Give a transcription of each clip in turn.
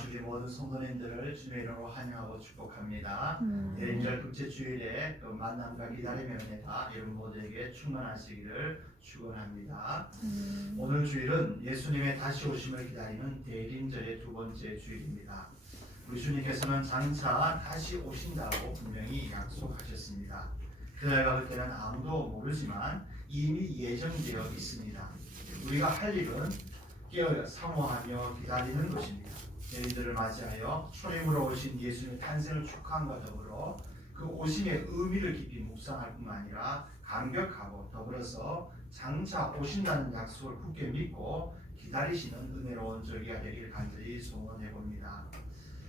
주의 모든 성도님들을 주님의 이름으로 환영하고 축복합니다. 대인절 국제주일에 또 만남과 기다림의 은혜가 여러분 모두에게 충만하시기를 축원합니다. 오늘 주일은 예수님의 다시 오심을 기다리는 대림절의 두 번째 주일입니다. 우리 주님께서는 장차 다시 오신다고 분명히 약속하셨습니다. 그날과 그때는 아무도 모르지만 이미 예정되어 있습니다. 우리가 할 일은 깨어 사모하며 기다리는 것입니다. 대인들을 맞이하여 초림으로 오신 예수님의 탄생을 축하함과 더불어 그 오심의 의미를 깊이 묵상할 뿐만 아니라 감격하고 더불어서 장차 오신다는 약속을 굳게 믿고 기다리시는 은혜로운 절기가 되길 간절히 소원해 봅니다.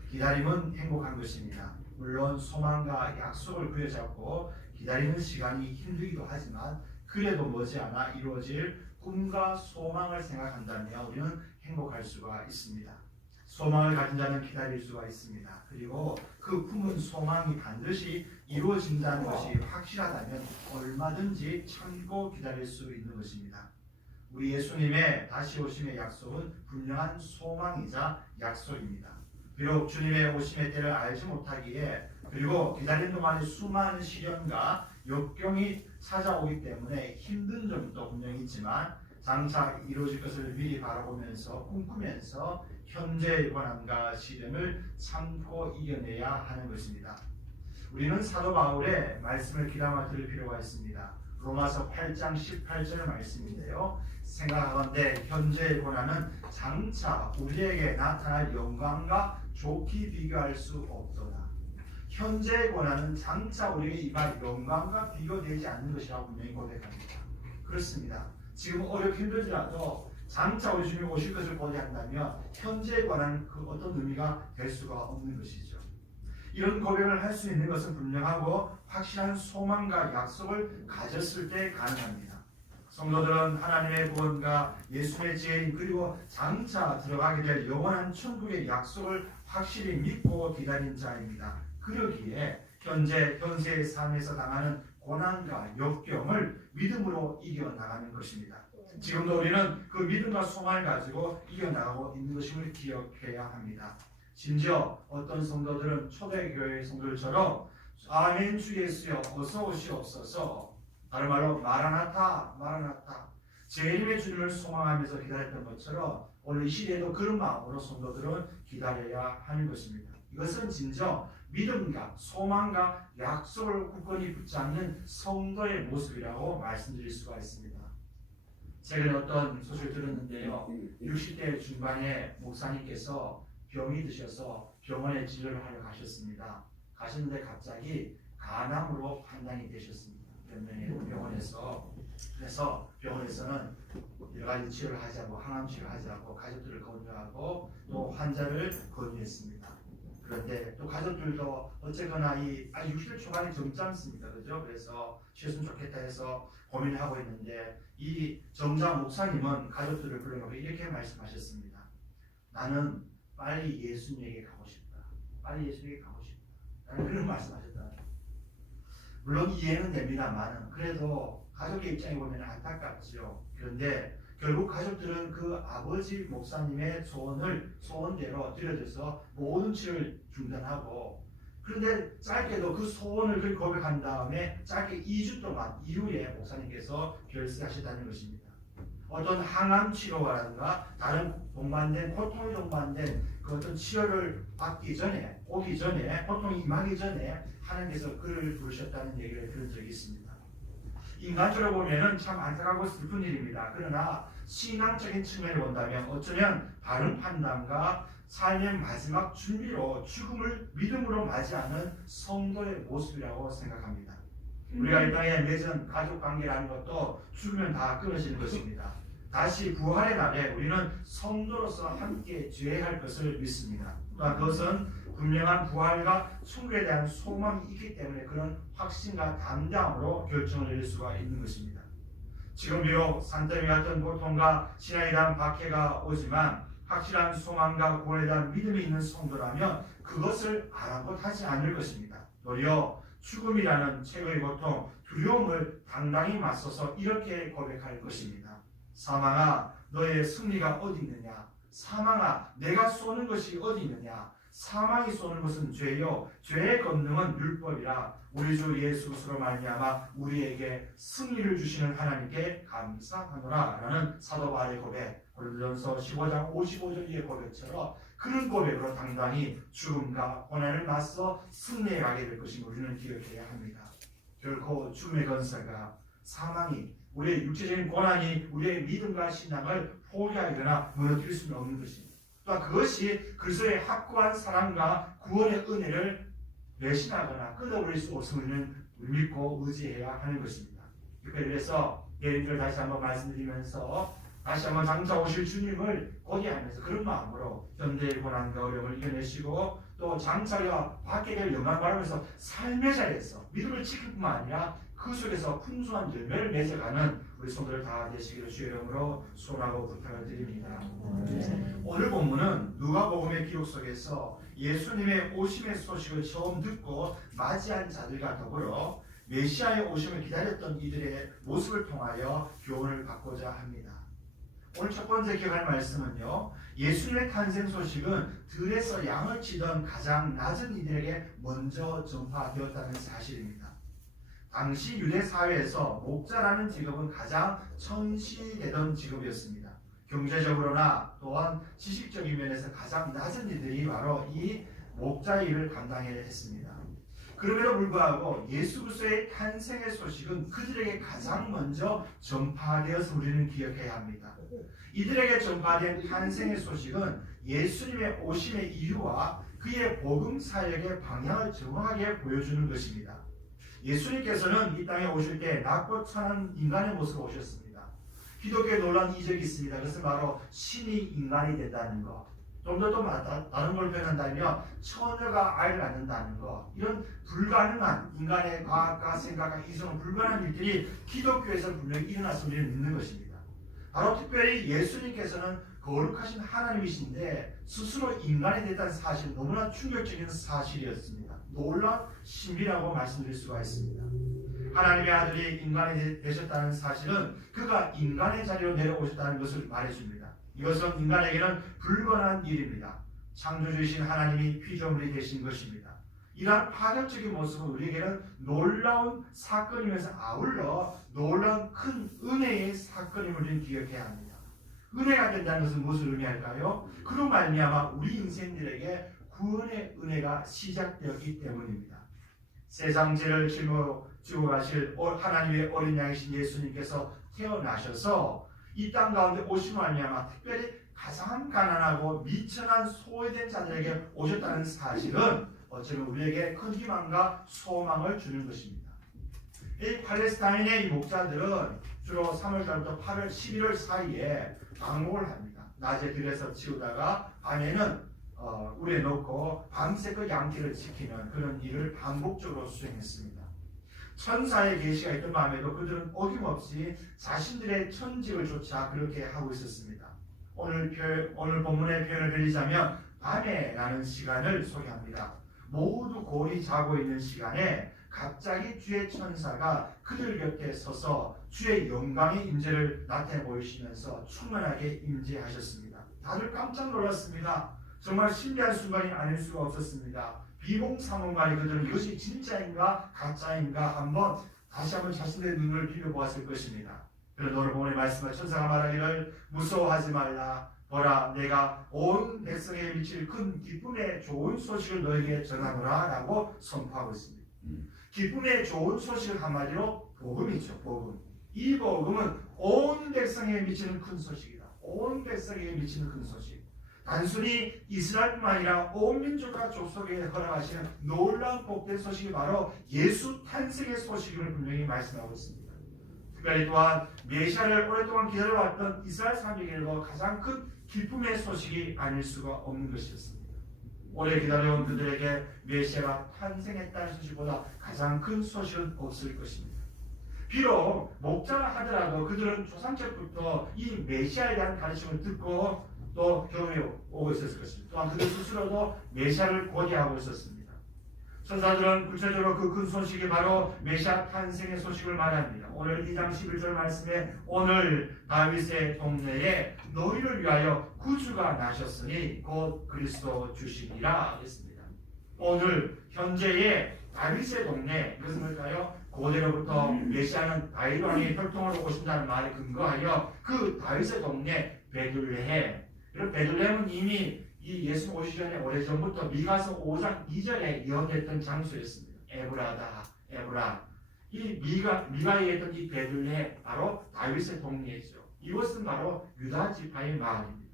기다림은 행복한 것입니다. 물론 소망과 약속을 부여잡고 기다리는 시간이 힘들기도 하지만 그래도 머지않아 이루어질 꿈과 소망을 생각한다면 우리는 행복할 수가 있습니다. 소망을 가진 자는 기다릴 수가 있습니다. 그리고 그 품은 소망이 반드시 이루어진다는 것이 확실하다면 얼마든지 참고 기다릴 수 있는 것입니다. 우리 예수님의 다시 오심의 약속은 분명한 소망이자 약속입니다. 비록 주님의 오심의 때를 알지 못하기에 그리고 기다리는 동안에 수많은 시련과 역경이 찾아오기 때문에 힘든 점도 분명히 있지만 장차 이루어질 것을 미리 바라보면서 꿈꾸면서 현재의 고난과 시련을 참고 이겨내야 하는 것입니다. 우리는 사도 바울의 말씀을 귀담아 들을 필요가 있습니다. 로마서 8장 18절 말씀인데요. 생각하건대 현재의 고난은 장차 우리에게 나타날 영광과 좋게 비교할 수 없도다. 현재의 고난은 장차 우리에게 임할 영광과 비교되지 않는 것이라고 분명히 고백합니다. 그렇습니다. 지금 어렵고 힘들더라도 장차 우리 주님 오실 것을 고대한다면 현재에 관한 그 어떤 의미가 될 수가 없는 것이죠. 이런 고백을 할 수 있는 것은 분명하고 확실한 소망과 약속을 가졌을 때 가능합니다. 성도들은 하나님의 구원과 예수의 지혜인 그리고 장차 들어가게 될 영원한 천국의 약속을 확실히 믿고 기다린 자입니다. 그러기에 현세의 삶에서 당하는 고난과 역경을 믿음으로 이겨나가는 것입니다. 지금도 우리는 그 믿음과 소망을 가지고 이겨나가고 있는 것임을 기억해야 합니다. 심지어 어떤 성도들은 초대교회 성도들처럼 아멘 주 예수여 어서 오시옵소서, 다른 말로 마라나타 마라나타 제1의 주님을 소망하면서 기다렸던 것처럼 오늘 이 시대에도 그런 마음으로 성도들은 기다려야 하는 것입니다. 이것은 진정 믿음과 소망과 약속을 굳건히 붙잡는 성도의 모습이라고 말씀드릴 수가 있습니다. 최근에 어떤 소식을 들었는데요. 60대 중반의 목사님께서 병이 드셔서 병원에 진료를 하러 가셨습니다. 가셨는데 갑자기 간암으로 판단이 되셨습니다. 병원에서. 그래서 병원에서는 여러 가지 치료를 하지 않고 항암 치료를 하지 않고 가족들을 권유하고 또 환자를 권유했습니다. 그런데 또 가족들도 어쨌거나 이 60대 초반이 젊잖습니다. 그죠? 그래서 쉬었으면 좋겠다 해서 고민을 하고 있는데 이 정자 목사님은 가족들을 불러놓고 이렇게 말씀하셨습니다. 나는 빨리 예수님에게 가고 싶다. 빨리 예수님에게 가고 싶다. 나는 그런 말씀하셨다. 물론 이해는 됩니다만 그래도 가족의 입장에 보면 안타깝죠. 그런데 결국 가족들은 그 아버지 목사님의 소원대로 드려져서 모든 치료를 중단하고, 그런데 짧게도 그 소원을 그렇게 고백한 다음에 짧게 2주 동안 이후에 목사님께서 결석하셨다는 것입니다. 어떤 항암 치료라든가 다른 고통이 동반된 그 어떤 치료를 받기 전에 오기 전에 고통이 임하기 전에 하나님께서 그를 부르셨다는 얘기를 들은 적이 있습니다. 인간적으로 보면은 참 안타깝고 슬픈 일입니다. 그러나 신앙적인 측면을 본다면 어쩌면 바른 판단과 삶의 마지막 준비로 죽음을 믿음으로 맞이하는 성도의 모습이라고 생각합니다. 우리가 이 땅에 맺은 가족관계라는 것도 죽으면 다 끊어지는 것입니다. 다시 부활의 날에 우리는 성도로서 함께 죄할 것을 믿습니다. 또한 그것은 분명한 부활과 천국에 대한 소망이 있기 때문에 그런 확신과 담대함으로 결정을 내릴 수가 있는 것입니다. 지금 비록 산더미 같은 고통과 신앙에 대한 박해가 오지만 확실한 소망과 구원에 대한 믿음이 있는 성도라면 그것을 아랑곳하지 않을 것입니다. 도리어 죽음이라는 최고의 고통, 두려움을 당당히 맞서서 이렇게 고백할 것입니다. 사망아, 너의 승리가 어디 있느냐? 사망아 내가 쏘는 것이 어디 있느냐. 사망이 쏘는 것은 죄요 죄의 권능은 율법이라. 우리 주 예수 그리스도로 말미암아 우리에게 승리를 주시는 하나님께 감사하노라. 라는 사도 바울의 고백, 고린도전서 15장 55절의 고백처럼 그런 고백으로 당당히 죽음과 고난을 맞서 승리해 가게 될 것임을 우리는 기억해야 합니다. 결코 죽음의 권세가, 사망이, 우리의 육체적인 고난이 우리의 믿음과 신앙을 포기하거나 무너뜨릴 수는 없는 것입니다. 또한 그것이 그리스도의 확고한 사랑과 구원의 은혜를 배신하거나 끊어버릴 수 없음을 믿고 의지해야 하는 것입니다. 그래서 예언들을 다시 한번 말씀드리면서 다시 한번 장차 오실 주님을 고대하면서 그런 마음으로 현대의 고난과 어려움을 이겨내시고 또 장차가 받게 될 영광을 바라면서 삶의 자리에서 믿음을 지킬 뿐만 아니라 그 속에서 풍성한 열매를 맺어가는 우리 성도들 다 되시기를 주의 이름으로 소원하고 부탁을 드립니다. 오늘 본문은 누가복음의 기록 속에서 예수님의 오심의 소식을 처음 듣고 맞이한 자들과 더불어 메시아의 오심을 기다렸던 이들의 모습을 통하여 교훈을 받고자 합니다. 오늘 첫 번째 기억할 말씀은요, 예수님의 탄생 소식은 들에서 양을 치던 가장 낮은 이들에게 먼저 전파되었다는 사실입니다. 당시 유대 사회에서 목자라는 직업은 가장 천시되던 직업이었습니다. 경제적으로나 또한 지식적인 면에서 가장 낮은 이들이 바로 이 목자 일을 감당해야 했습니다. 그럼에도 불구하고 예수 그리스도의 탄생의 소식은 그들에게 가장 먼저 전파되어서 우리는 기억해야 합니다. 이들에게 전파된 탄생의 소식은 예수님의 오심의 이유와 그의 복음 사역의 방향을 정확하게 보여주는 것입니다. 예수님께서는 이 땅에 오실 때 낮고 천한 인간의 모습으로 오셨습니다. 기독교에 놀라운 이적이 있습니다. 그것은 바로 신이 인간이 된다는 것. 좀 더 다른 걸 표현한다면 처녀가 아이를 낳는다는 것. 이런 불가능한 인간의 과학과 생각과 이성은 불가능한 일들이 기독교에서는 분명히 일어났음을 믿는 것입니다. 바로 특별히 예수님께서는 거룩하신 하나님이신데 스스로 인간이 됐다는 사실은 너무나 충격적인 사실이었습니다. 놀라운 신비라고 말씀드릴 수가 있습니다. 하나님의 아들이 인간이 되셨다는 사실은 그가 인간의 자리로 내려오셨다는 것을 말해줍니다. 이것은 인간에게는 불가능한 일입니다. 창조주이신 하나님이 피조물이 되신 것입니다. 이러한 파격적인 모습은 우리에게는 놀라운 사건이면서 아울러 놀라운 큰 은혜의 사건임을 우리는 기억해야 합니다. 은혜가 된다는 것은 무엇을 의미할까요? 그로 말미암아 우리 인생들에게 구원의 은혜가 시작되었기 때문입니다. 세상 죄를 지고 가실 하나님의 어린 양이신 예수님께서 태어나셔서 이 땅 가운데 오심을 말미암아 특별히 가장 가난하고 미천한 소외된 자들에게 오셨다는 사실은 어쩌면 우리에게 큰 희망과 소망을 주는 것입니다. 이 팔레스타인의 이 목자들은 주로 3월달부터 8월, 11월 사이에 방목을 합니다. 낮에 들에서 치우다가 밤에는 우리에 놓고 밤새껏 양떼를 지키는 그런 일을 반복적으로 수행했습니다. 천사의 계시가 있던 밤에도 그들은 어김없이 자신들의 천직을 쫓아 그렇게 하고 있었습니다. 오늘 본문의 표현을 빌리자면 밤에라는 시간을 소개합니다. 모두 고리 자고 있는 시간에 갑자기 주의 천사가 그들 곁에 서서 주의 영광의 임재를 나타내 보이시면서 충만하게 임재하셨습니다. 다들 깜짝 놀랐습니다. 정말 신비한 순간이 아닐 수가 없었습니다. 비몽사몽간에 그들은 이것이 진짜인가 가짜인가 다시 한번 자신의 눈을 비벼보았을 것입니다. 그런 오늘 본문의 말씀과 천사가 말하기를 무서워하지 말라. 보라 내가 온 백성에 미칠 큰 기쁨의 좋은 소식을 너에게 전하노라 라고 선포하고 있습니다. 기쁨의 좋은 소식은 한마디로 복음이죠. 복음. 이 복음은 온 백성에 미치는 큰 소식이다. 온 백성에 미치는 큰 소식. 단순히 이스라엘뿐만 아니라 온 민족과 족속에 허락하시는 놀라운 복된 소식이 바로 예수 탄생의 소식임을 분명히 말씀하고 있습니다. 특별히 또한 메시아를 오랫동안 기다려왔던 이스라엘 사람에게도 가장 큰 기쁨의 소식이 아닐 수가 없는 것이었습니다. 오래 기다려온 그들에게 메시아가 탄생했다는 소식보다 가장 큰 소식은 없을 것입니다. 비록 목자라 하더라도 그들은 조상적부터 이 메시아에 대한 가르침을 듣고 또 경험해 오고 있었을 것입니다. 또한 그들 스스로도 메시아를 고대하고 있었습니다. 천사들은 구체적으로 그 큰 소식이 바로 메시아 탄생의 소식을 말합니다. 오늘 2장 11절 말씀에 오늘 다윗의 동네에 너희를 위하여 구주가 나셨으니 곧 그리스도 주시니라 했습니다. 오늘 현재의 다윗의 동네, 이것은 뭘까요? 고대로부터 메시아는 다윗 왕의 혈통으로 오신다는 말에 근거하여 그 다윗의 동네 베들레헴, 그리고 베들레헴은 이미 이 예수 오시기 전에 오래전부터 미가서 5장 2절에 예언했던 장소였습니다. 에브라. 이 미가에 있던 이 베들레헴, 바로 다윗의 동네이죠. 이곳은 바로 유다 지파의 마을입니다.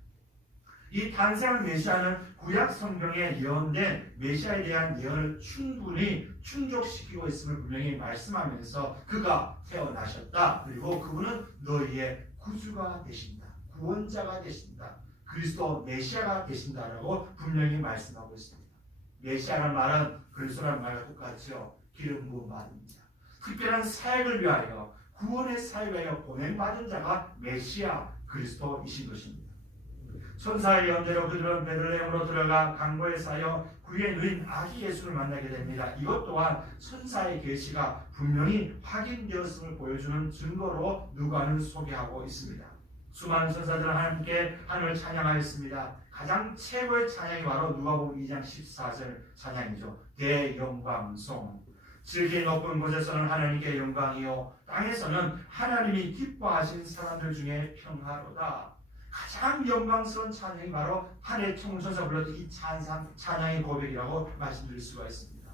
이 탄생한 메시아는 구약 성경에 예언된 메시아에 대한 예언을 충분히 충족시키고 있음을 분명히 말씀하면서 그가 태어나셨다. 그리고 그분은 너희의 구주가 되신다. 구원자가 되신다. 그리스도 메시아가 되신다라고 분명히 말씀하고 있습니다. 메시아라는 말은 그리스도라는 말과 똑같죠. 기름 부은 말입니다. 특별한 사역을 위하여, 구원의 사역을 위하여 보냄받은 자가 메시아 그리스도이신 것입니다. 천사의 예언대로 그들은 베들레헴으로 들어가 강보에 쌓여 구에 누인 아기 예수를 만나게 됩니다. 이것 또한 천사의 계시가 분명히 확인되었음을 보여주는 증거로 누가는 소개하고 있습니다. 수많은 천사들은 하나님께 하늘을 찬양하였습니다. 가장 최고의 찬양이 바로 누가복음 2장 14절 찬양이죠. 대영광송. 질기 높은 곳에서는 하나님께 영광이요 땅에서는 하나님이 기뻐하신 사람들 중에 평화로다. 가장 영광스러운 찬양이 바로 하늘의 천군천사 불렀던 이 찬양의 고백이라고 말씀드릴 수가 있습니다.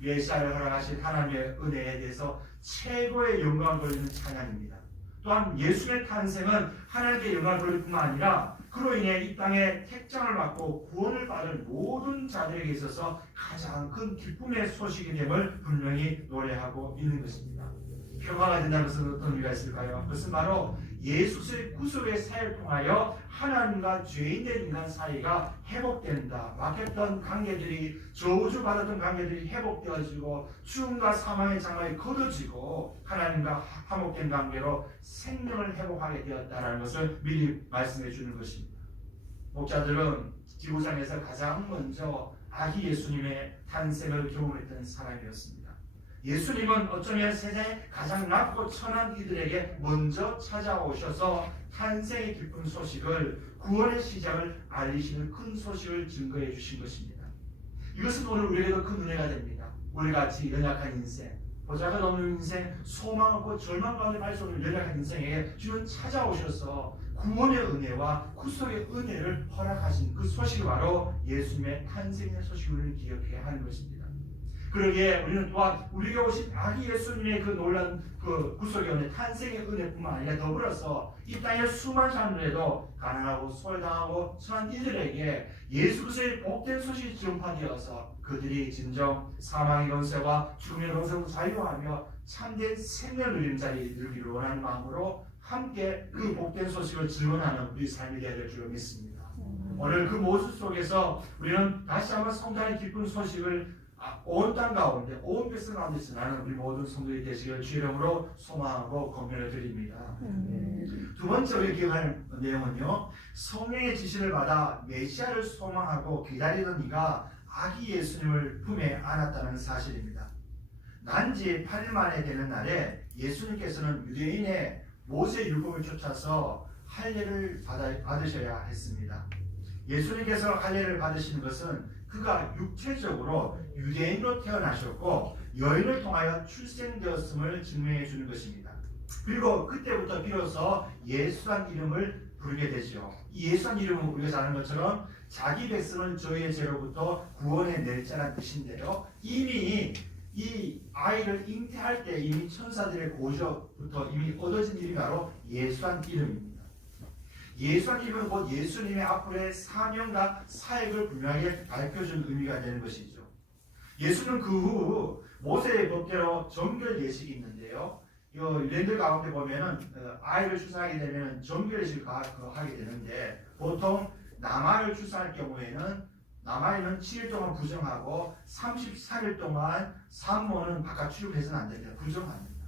메시아를 허락하신 하나님의 은혜에 대해서 최고의 영광을 돌리는 찬양입니다. 또한 예수의 탄생은 하나님께 영광을 돌릴 뿐만 아니라 그로 인해 이 땅에 택장을 받고 구원을 받을 모든 자들에게 있어서 가장 큰 기쁨의 소식이 됨을 분명히 노래하고 있는 것입니다. 평화가 된다는 것은 어떤 의미가 있을까요? 그것은 바로 예수의 구속의 사역을 통하여 하나님과 죄인된 인간 사이가 회복된다. 막혔던 관계들이, 저주받았던 관계들이 회복되어지고 죽음과 사망의 장막이 걷어지고 하나님과 화목된 관계로 생명을 회복하게 되었다는 것을 미리 말씀해 주는 것입니다. 목자들은 지구상에서 가장 먼저 아기 예수님의 탄생을 경험했던 사람이었습니다. 예수님은 어쩌면 세상에 가장 낮고 천한 이들에게 먼저 찾아오셔서 탄생의 기쁜 소식을, 구원의 시작을 알리시는 큰 소식을 증거해 주신 것입니다. 이것은 오늘 우리에게도 큰 은혜가 됩니다. 우리같이 연약한 인생, 보잘것없는 인생, 소망 없고 절망 가운데 발소를 연약한 인생에 주는 찾아오셔서 구원의 은혜와 구속의 은혜를 허락하신 그 소식이 바로 예수님의 탄생의 소식을 기억해야 하는 것입니다. 그러기에 우리는 또한 우리에게 오신 아기 예수님의 그 놀라운 그 구속의 은혜, 탄생의 은혜뿐만 아니라 더불어서 이 땅의 수많은 사람들에도 가난하고 소외당하고 천한 이들에게 예수 그리스도의 복된 소식이 전파되어서 그들이 진정 사망의 권세와 죽음의 권세로 자유하며 참된 생명을 누리는 자리에 이르기를 원하는 마음으로 함께 그 복된 소식을 증언하는 우리 삶이 되어야 될 줄 믿습니다. 오늘 그 모습 속에서 우리는 다시 한번 성탄의 기쁜 소식을 온 땅 가운데, 온 백성 가운데 전하는 우리 모든 성도들이 되시기를 주의 이름으로 소망하고 권면을 드립니다. 두 번째 우리가 기억할 내용은요, 성령의 지시를 받아 메시아를 소망하고 기다리던 이가 아기 예수님을 품에 안았다는 사실입니다. 난지 8일 만에 되는 날에 예수님께서는 유대인의 모세 율법을 쫓아서 할례를 받으셔야 했습니다. 예수님께서 할례를 받으시는 것은 그가 육체적으로 유대인으로 태어나셨고 여인을 통하여 출생되었음을 증명해 주는 것입니다. 그리고 그때부터 비로소 예수란 이름을 부르게 되죠. 이 예수란 이름은 우리가 잘 아는 것처럼 자기 백성을 저희의 죄로부터 구원해 낼 자란 뜻인데요. 이미 이 아이를 잉태할 때 이미 천사들의 고적부터 이미 얻어진 이름이 바로 예수란 이름입니다. 예수란 이름은 곧 예수님의 앞으로의 사명과 사역을 분명하게 밝혀준 의미가 되는 것이죠. 예수는 그 후 모세의 법대로 정결 예식이 있는데요. 유대인들 가운데 보면은 아이를 출산하게 되면 정결 예식을 하게 되는데 보통 남아를 출산할 경우에는 남아에는 7일 동안 부정하고 33일 동안 산모는 바깥 출입해서는 안 됩니다. 부정합니다.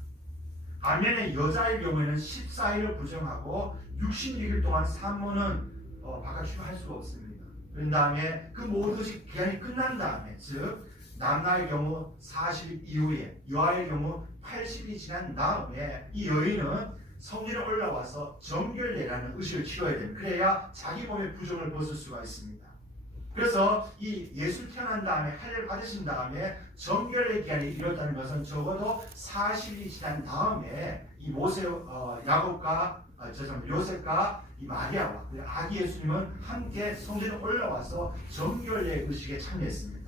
반면에 여자의 경우에는 14일을 부정하고 66일 동안 산모는 바깥 출입할 수가 없습니다. 그런 다음에 그 모든 것이 기한이 끝난 다음에, 즉 남나의 경우 40일 이후에, 여아의 경우 80일이 지난 다음에 이 여인은 성전에 올라와서 정결례라는 의식을 치러야 됩니다. 그래야 자기 몸의 부정을 벗을 수가 있습니다. 그래서 이 예수 태어난 다음에 할례를 받으신 다음에 정결례 기한이 이뤘다는 것은 적어도 40일이 지난 다음에 이 요셉과 이 마리아와 아기 예수님은 함께 성전에 올라와서 정결례 의식에 참여했습니다.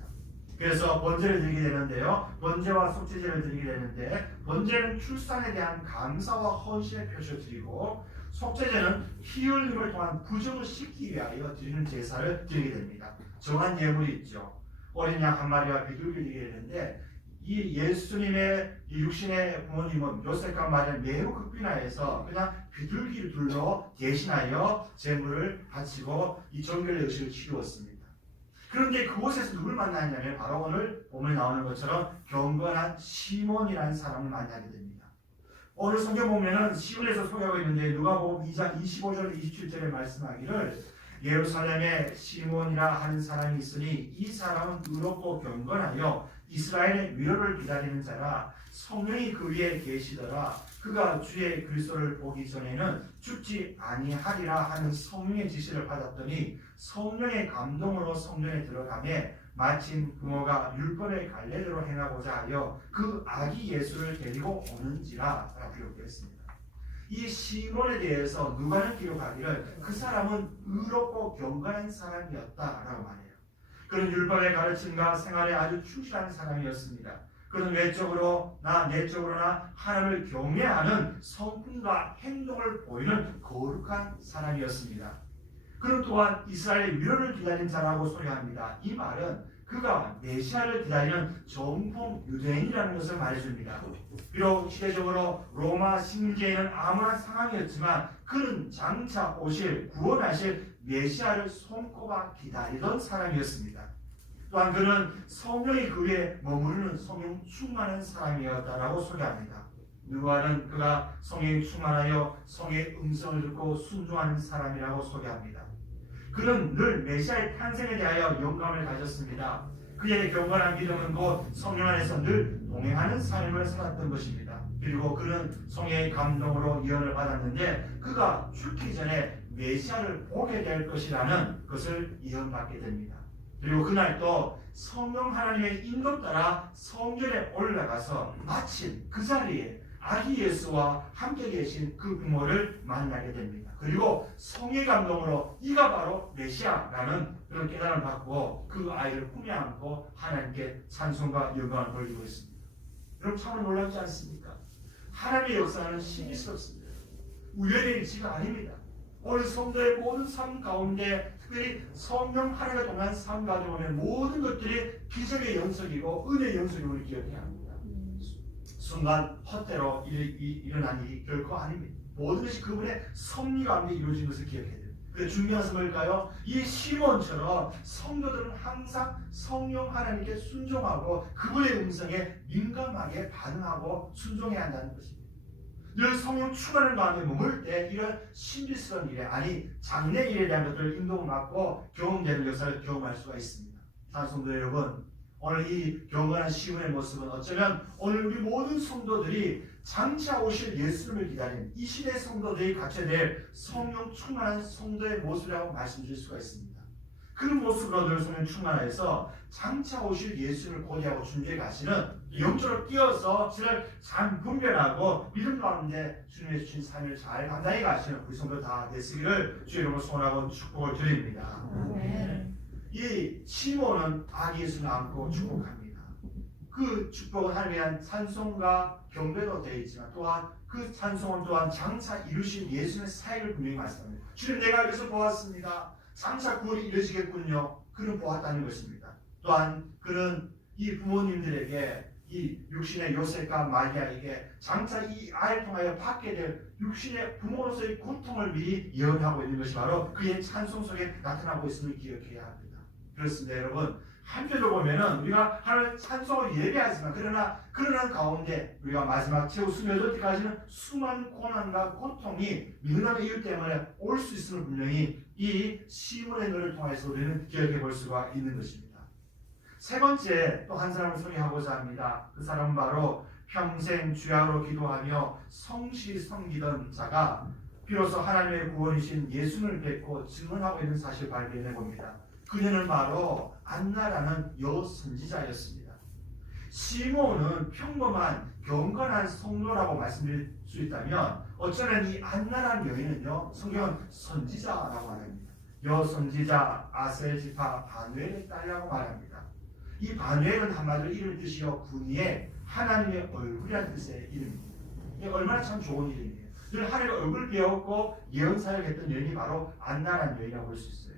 그래서 번제를 드리게 되는데요. 번제와 속죄제를 드리게 되는데, 번제는 출산에 대한 감사와 헌신의 표시를 드리고, 속죄제는 피 흘림을 통한 부정을 씻기 위하여 드리는 제사를 드리게 됩니다. 정한 예물이 있죠. 어린 양 한 마리와 비둘기를 드리게 되는데, 이 예수님의 육신의 부모님은 요셉과 마리아를 매우 극빈하여서 그냥 비둘기를 둘러 대신하여 제물을 바치고 이 정결례 의식을 치루었습니다. 그런데 그곳에서 누굴 만나냐면 바로 오늘 본문에 나오는 것처럼 경건한 시몬이라는 사람을 만나게 됩니다. 오늘 성경 보면은 시온에서 소개하고 있는데 누가복음 2장 25절 27절에 말씀하기를 예루살렘에 시몬이라 하는 사람이 있으니 이 사람은 의롭고 경건하여 이스라엘의 위로를 기다리는 자라 성령이 그 위에 계시더라. 그가 주의 그리스도를 보기 전에는 죽지 아니하리라 하는 성령의 지시를 받았더니 성령의 감동으로 성전에 들어가매 마침 부모가 율법의 갈례대로 행하고자 하여 그 아기 예수를 데리고 오는지라 라고 기록했습니다. 이 시몬에 대해서 누가는 기록하기를 그 사람은 의롭고 경건한 사람이었다라고 말해요. 그는 율법의 가르침과 생활에 아주 충실한 사람이었습니다. 그는 내적으로나 내적으로나 하나님을 경외하는 성품과 행동을 보이는 거룩한 사람이었습니다. 그는 또한 이스라엘의 위로를 기다린 자라고 소개합니다. 이 말은 그가 메시아를 기다리는 정통 유대인이라는 것을 말해줍니다. 비록 시대적으로 로마 식민지에는 암울한 상황이었지만 그는 장차 오실 구원하실 메시아를 손꼽아 기다리던 사람이었습니다. 또한 그는 성령이 그 위에 머무르는 성령 충만한 사람이었다라고 소개합니다. 누가는 그가 성령이 충만하여 성의 음성을 듣고 순종하는 사람이라고 소개합니다. 그는 늘 메시아의 탄생에 대하여 영감을 가졌습니다. 그의 경건한 믿음은 곧 성령 안에서 늘 동행하는 삶을 살았던 것입니다. 그리고 그는 성령의 감동으로 예언을 받았는데 그가 죽기 전에 메시아를 보게 될 것이라는 것을 예언받게 됩니다. 그리고 그날 또 성령 하나님의 인도 따라 성전에 올라가서 마침 그 자리에 아기 예수와 함께 계신 그 부모를 만나게 됩니다. 그리고 성의 감동으로 이가 바로 메시아라는 그런 깨달음을 받고 그 아이를 품에 안고 하나님께 찬송과 영광을 돌리고 있습니다. 여러분 참 놀랍지 않습니까? 하나님의 역사는 신비스럽습니다. 우연의 일치가 아닙니다. 오늘 성도의 모든 삶 가운데 특별히 성령 하나님과 동한 삶 가운데 보면 모든 것들이 기적의 연속이고 은혜의 연속임을 기억해야 합니다. 순간 헛되로 일어난 일이 결코 아닙니다. 모든 것이 그분의 섭리 가운데 이루어진 것을 기억해야 돼요. 그래서 중요한 것은 뭘까요? 이 시몬처럼 성도들은 항상 성령 하나님께 순종하고 그분의 음성에 민감하게 반응하고 순종해야 한다는 것입니다. 늘 성령 충만한 마음에 머물 때 이런 신비스러운 일에 아니 장래 일에 대한 것들을 인도받고 경험되는 역사를 경험할 수가 있습니다. 사랑성도 여러분, 오늘 이 경건한 시온의 모습은 어쩌면 오늘 우리 모든 성도들이 장차 오실 예수님을 기다리는 이 시대 성도들이 갖춰야 될 성령 충만한 성도의 모습이라고 말씀드릴 수가 있습니다. 그런 모습으로 늘 성령 충만해서 장차 오실 예수님을 고대하고 준비해 가시는 영적으로 뛰어서 진을 잘 분별하고 믿음 가운데 주님의 주신 삶을 잘 감당해 가시는 우리 성도 다 되시기를 주의 이름으로 소원하고 축복을 드립니다. 이 시몬은 아기 예수를 안고 축복합니다. 그 축복은 하나님에 대한 찬송과 경배도 되어 있지만 또한 그 찬송은 또한 장차 이루신 예수님의 사역을 분명히 말씀합니다. 주님 내가 여기서 보았습니다. 장차 구원이 이루어지겠군요. 그는 보았다는 것입니다. 또한 그는 이 부모님들에게 이 육신의 요셉과 마리아에게 장차 이 아이를 통하여 받게 될 육신의 부모로서의 고통을 미리 예언하고 있는 것이 바로 그의 찬송 속에 나타나고 있음을 기억해야 합니다. 그렇습니다, 여러분. 한편으로 보면은 우리가 하나님의 찬송을 예배하지만 그러나 가운데 우리가 마지막 최후 숨겨질 때까지는 수많은 고난과 고통이 믿음의 이유 때문에 올 수 있음을 분명히 이 시몬의 노래를 통해서 우리는 기억해 볼 수가 있는 것입니다. 세 번째 또 한 사람을 소개하고자 합니다. 그 사람은 바로 평생 주야로 기도하며 성실히 섬기던 자가 비로소 하나님의 구원이신 예수를 뵙고 증언하고 있는 사실을 발견해 봅니다. 그녀는 바로 안나라는 여선지자였습니다. 시몬은 평범한 경건한 성도라고 말씀드릴 수 있다면 어쩌면 이 안나라는 여인은요, 성경은 선지자라고 말합니다. 여선지자 아셀 지파 바누엘의 딸이라고 말합니다. 이 바누엘은 한마디로 이름 뜻이요 분이의 하나님의 얼굴이라는 뜻의 이름입니다. 이게 얼마나 참 좋은 이름이에요. 늘 하나님의 얼굴을 배웠고 예언 사역했던 여인이 바로 안나라는 여인이라고 볼 수 있어요.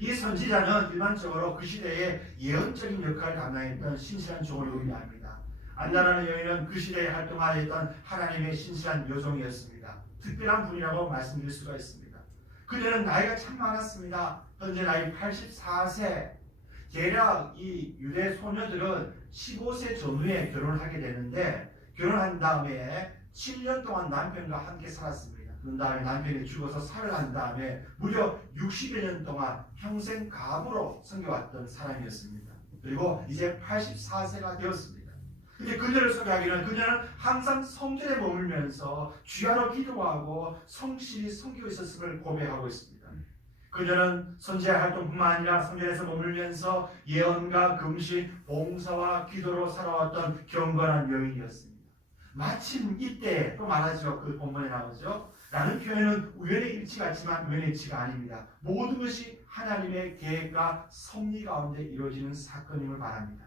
이 선지자는 일반적으로 그 시대에 예언적인 역할을 감당했던 신실한 종을 의미합니다. 안나라는 여인은 그 시대에 활동하였던 하나님의 신실한 여종이었습니다. 특별한 분이라고 말씀드릴 수가 있습니다. 그녀는 나이가 참 많았습니다. 현재 나이 84세. 대략 이 유대 소녀들은 15세 전후에 결혼을 하게 되는데 결혼한 다음에 7년 동안 남편과 함께 살았습니다. 그런 다음에 남편이 죽어서 살해한 다음에 무려 60여 년 동안 평생 가부로 섬겨왔던 사람이었습니다. 그리고 이제 84세가 되었습니다. 근데 그녀를 소개하기는 그녀는 항상 성전에 머물면서 주야로 기도하고 성실히 섬기고 있었음을 고백하고 있습니다. 그녀는 선지자 활동뿐만 아니라 성전에서 머물면서 예언과 금식, 봉사와 기도로 살아왔던 경건한 여인이었습니다. 마침 이때 또 말하죠. 그 본문에 나오죠. 라는 표현은 우연의 일치 같지만 우연의 일치가 아닙니다. 모든 것이 하나님의 계획과 섭리 가운데 이루어지는 사건임을 바랍니다.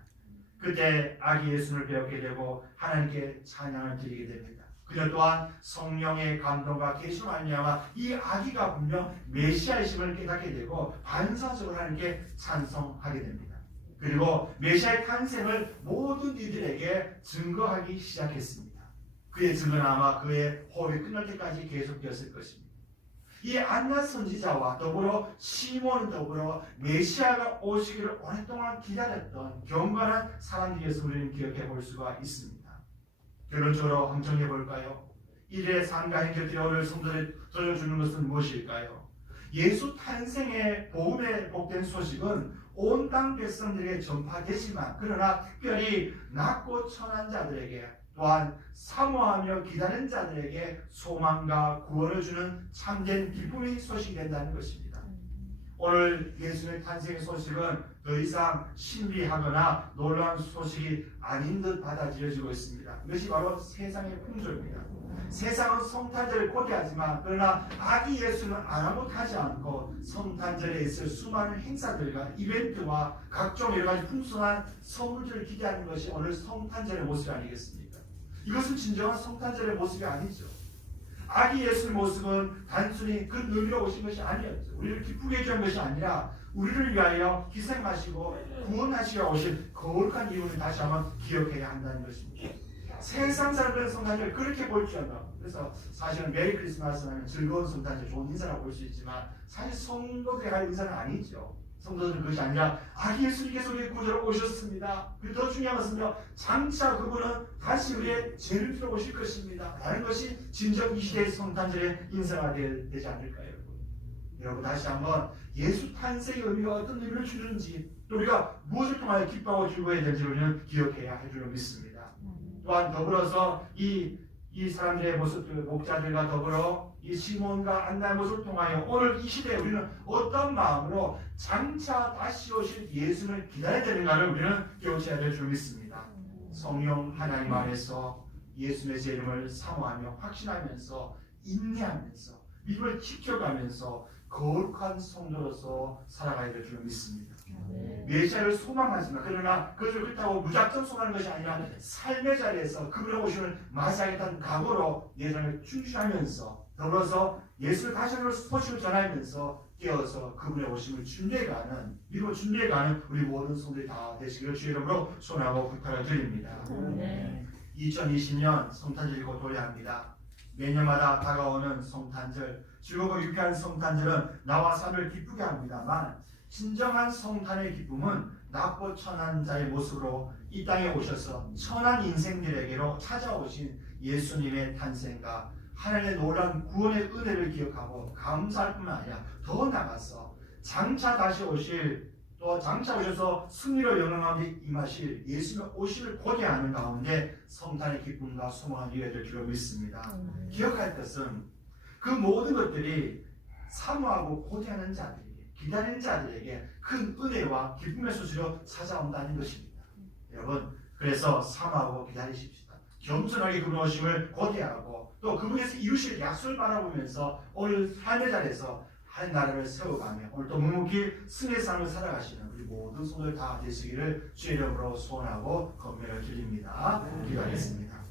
그때 아기 예수를 배우게 되고 하나님께 찬양을 드리게 됩니다. 그녀 또한 성령의 감동과 계시로 말미암아 이 아기가 분명 메시아이심을 깨닫게 되고 반사적으로 하나님께 찬송하게 됩니다. 그리고 메시아의 탄생을 모든 이들에게 증거하기 시작했습니다. 그의 증거는 아마 그의 호흡이 끝날 때까지 계속되었을 것입니다. 이 안나 선지자와 더불어 시몬은 더불어 메시아가 오시기를 오랫동안 기다렸던 경건한 사람들이었음을 우리는 기억해 볼 수가 있습니다. 결론적으로 한번 정리해 볼까요? 이들의 삶과 행적들이 오늘 성도들이 들려주는 것은 무엇일까요? 예수 탄생의 복음의 복된 소식은 온 땅 백성들에게 전파되지만 그러나 특별히 낮고 천한 자들에게 또한 사모하며 기다리는 자들에게 소망과 구원을 주는 참된 기쁨의 소식이 된다는 것입니다. 오늘 예수의 탄생의 소식은 더 이상 신비하거나 놀라운 소식이 아닌 듯 받아들여지고 있습니다. 이것이 바로 세상의 풍조입니다. 세상은 성탄절을 고대하지만 그러나 아기 예수는 아랑곳하지 않고 성탄절에 있을 수많은 행사들과 이벤트와 각종 여러 가지 풍성한 선물들을 기대하는 것이 오늘 성탄절의 모습이 아니겠습니까? 이것은 진정한 성탄절의 모습이 아니죠. 아기 예수의 모습은 단순히 그 의미로 오신 것이 아니었죠. 우리를 기쁘게 해준 것이 아니라 우리를 위하여 희생하시고 구원하시려 오신 거룩한 이유를 다시 한번 기억해야 한다는 것입니다. 세상 사람들은 성탄절 그렇게 볼 줄 알아. 그래서 사실은 메리 크리스마스 하면 즐거운 성탄절 좋은 인사라고 볼 수 있지만 사실 성도들이 할 인사는 아니죠. 성도들은 그것이 아니라 아기 예수님께서 우리의 구주로 오셨습니다. 그리고 더 중요한 것은요, 장차 그분은 다시 우리의 죄를 지러 오실 것입니다 라는 것이 진정 이 시대의 성탄절의 인사가 되지 않을까요? 여러분 다시 한번 예수 탄생의 의미가 어떤 의미를 주는지 또 우리가 무엇을 통하여 기뻐하고 즐거워야 되는지 우리는 기억해야 할 줄로 믿습니다. 또한 더불어서 이 사람들의 모습, 목자들과 더불어 이 시몬과 안나의 모습을 통하여 오늘 이 시대에 우리는 어떤 마음으로 장차 다시 오실 예수를 기다려야 되는가를 우리는 깨우쳐야 될 줄 믿습니다. 성령 하나님 안에서 예수의 제 이름을 사모하며 확신하면서 인내하면서 믿음을 지켜가면서 거룩한 성도로서 살아가야 될 줄 믿습니다. 메시아를 소망하지만 그러나 그것을 그렇다고 무작정 소망하는 것이 아니라 삶의 자리에서 그분의 오심을 맞이하겠다는 각오로 내 삶을 충실하면서 더불어서 예수를 다시 한번 소식을 전하면서 깨어서 그분의 오심을 준비해가는 믿음을 준비해가는 우리 모든 성도들이 다 되시기를 주의 이름으로 소원하고 부탁을 드립니다. 2020년 성탄절이 곧 도래합니다. 매년마다 다가오는 성탄절, 즐겁고 유쾌한 성탄절은 나와 삶을 기쁘게 합니다만 진정한 성탄의 기쁨은 낮고 천한 자의 모습으로 이 땅에 오셔서 천한 인생들에게로 찾아오신 예수님의 탄생과 하나님의 놀라운 구원의 은혜를 기억하고 감사할 뿐만 아니라 더 나아가서 장차 다시 오실 또 장차 오셔서 승리로 영광 가운데 임하실 예수님의 오심을 고대하는 가운데 성탄의 기쁨과 소망을 이어야 될 줄로 믿습니다. 기억할 것은 그 모든 것들이 사모하고 고대하는 자들에게, 기다리는 자들에게 큰 은혜와 기쁨의 소식으로 찾아온다는 것입니다. 여러분, 그래서 사모하고 기다리십시다. 겸손하게 그분 오심을 고대하고 또 그분께서 이루실 약속을 바라보면서 오늘 삶의 자리에서 한 나라를 세워가며 오늘 또 묵묵히 승리의 삶을 살아가시는 우리 모든 성도들 다 되시기를 주의 이름으로 소원하고 건면을 드립니다. 기도하겠습니다.